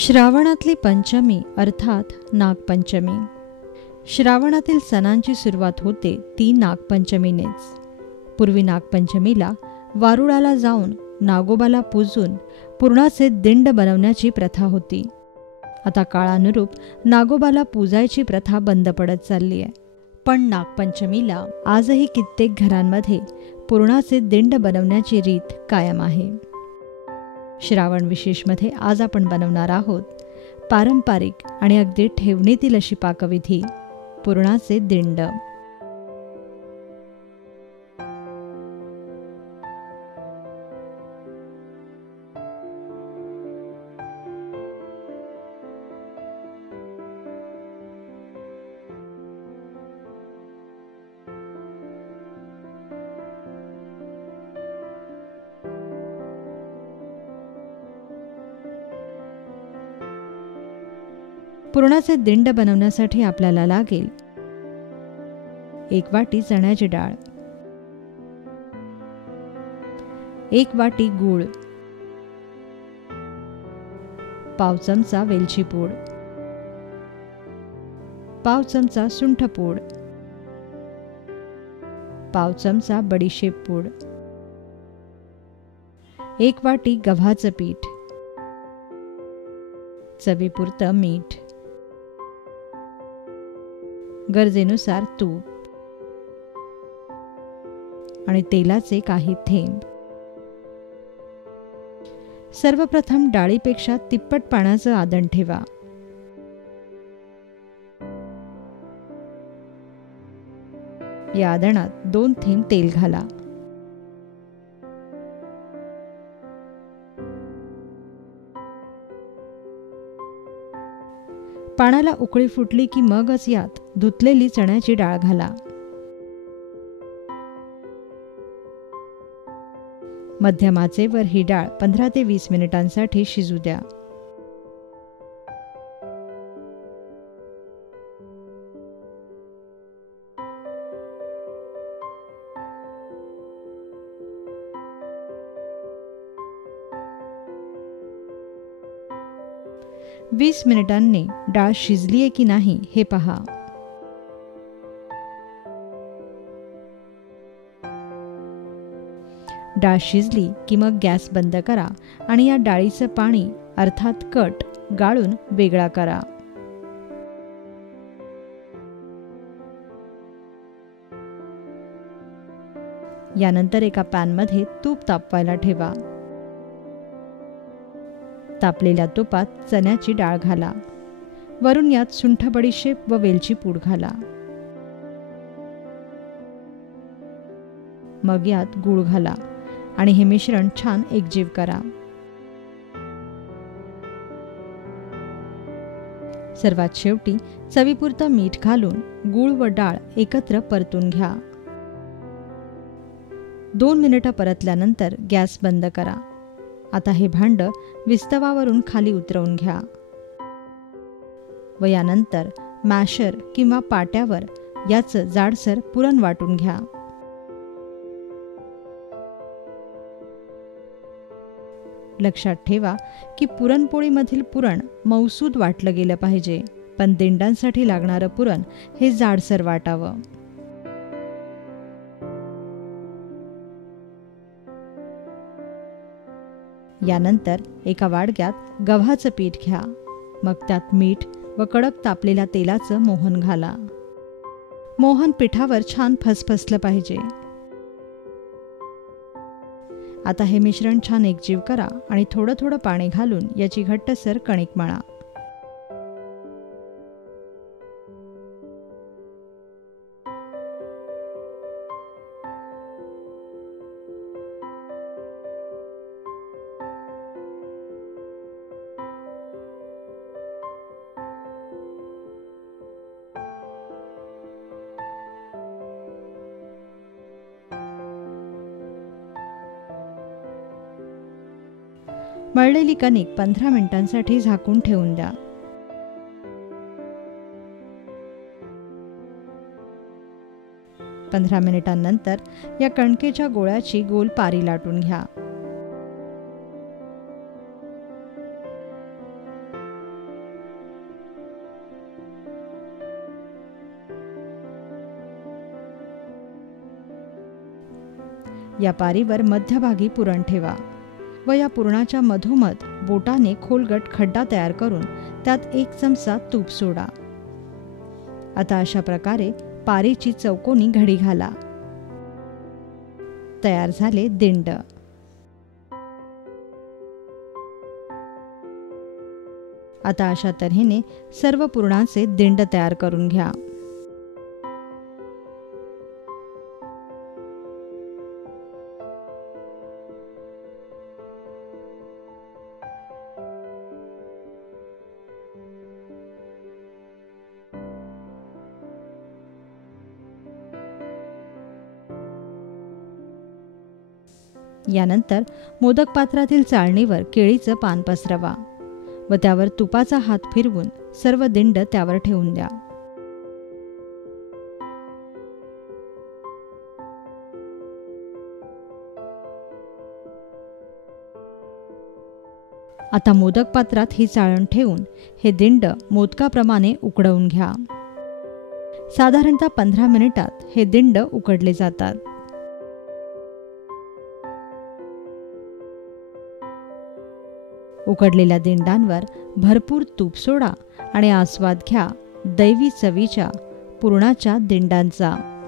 श्रावणातली पंचमी अर्थात नागपंचमी। श्रावणातील सणांची सुरुवात होते ती नागपंचमीनेच। पूर्वी नागपंचमीला वारुळाला जाऊन नागोबाला पूजून पुरणाचे दिंड बनवण्याची प्रथा होती। आता काळानुरूप नागोबाला पूजायची प्रथा बंद पडत चालली आहे, पण नागपंचमीला आजही कित्येक घरांमध्ये पुरणाचे दिंड बनवण्याची रीत कायम आहे। श्रावण विशेषमध्ये आज आपण बनवणार आहोत पारंपरिक आणि अगदी ठेवणीतील अशी पाकविधी, पुरणाचे दिंड। पुरणाचे दिंड बनवण्यासाठी आपल्याला लागेल 1 वाटी चण्याची डाळ, 1 वाटी गूळ, पाव चमचा वेलची पूड, पाव चमचा सुंठ पूड, पाव चमचा बडीशेप पूड, 1 वाटी गव्हाचं पीठ, चवीपुरतं मीठ, गरजेनुसार तूप आणि तेलाचे काही थेंब। सर्वप्रथम डाळीपेक्षा तिप्पट पाण्याचं आदण ठेवा। या आदणात 2 थेंब तेल घाला। पाण्याला उकळी फुटली की मगच यात धुतलेली चण्याची डाळ घाला। मध्यम आचेवर ही डाळ 15 ते 20 मिनिटांसाठी शिजू द्या। वीस मिनिटांनी डाळ शिजलीये की नाही हे पहा। डाळ शिजली की मग गॅस बंद करा आणि या डाळीचं पाणी अर्थात कट गाळून वेगळा करा। यानंतर एका पॅनमध्ये तूप तापवायला ठेवा। तापलेल्या तुपात चण्याची डाळ घाला। वरून यात सुंठ बडीशेप व वेलची पूड घाला। मग यात गूळ घाला आणि हे मिश्रण छान एकजीव करा। सर्वात शेवटी चवीपुरतं मीठ घालून गूळ व डाळ एकत्र परतून घ्या। 2 मिनिटं परतल्यानंतर गॅस बंद करा। आता हे भांड विस्तवावरून खाली उतरवून घ्या व यानंतर मॅशर किंवा पाट्यावर याचं जाडसर पुरण वाटून घ्या। लक्षात ठेवा की पुरणपोळीमधील पुरण मऊसूद वाटलं गेलं पाहिजे, पण दिंडांसाठी लागणारं पुरण हे जाडसर वाटावं। यानंतर एका वाडग्यात गव्हाचं पीठ घ्या। मग त्यात मीठ व कडक तापलेल्या तेलाचं मोहन घाला। मोहन पिठावर छान फसफसलं पाहिजे। आता हे मिश्रण छान एकजीव करा आणि थोडं थोडं पाणी घालून याची घट्टसर कणिक मळा। मळलेली कणिक 15 मिनिटांसाठी झाकून ठेवून द्या। 15 मिनिटांनंतर या कणकेच्या गोळ्याची गोल पारी लाटून घ्या। या पारीवर मध्यभागी पुरण ठेवा व या पुरणाच्या मधोमध बोटाने खोलगट खड्डा तयार करून त्यात 1 चमचा तूप सोडा. आता अशा प्रकारे पारीची चौकोनी घडी घाला. तयार झाले दिंड. आता अशा तऱ्हेने सर्व पुरणाचे दिंड तयार करून घ्या. यानंतर मोदक पात्रातील चाळणीवर केळीचं पान पसरवा व त्यावर तुपाचा हात फिरवून सर्व दिंड त्यावर ठेवून द्या. आता मोदक पात्रात ही चाळण ठेवून हे दिंड मोदकाप्रमाणे उकडवून घ्या. साधारणतः 15 मिनिटात हे दिंड उकडले जातात. उकडलेल्या दिंडांवर भरपूर तूप सोडा आणि आस्वाद घ्या दैवी चवीच्या पुरणाच्या दिंडांचा.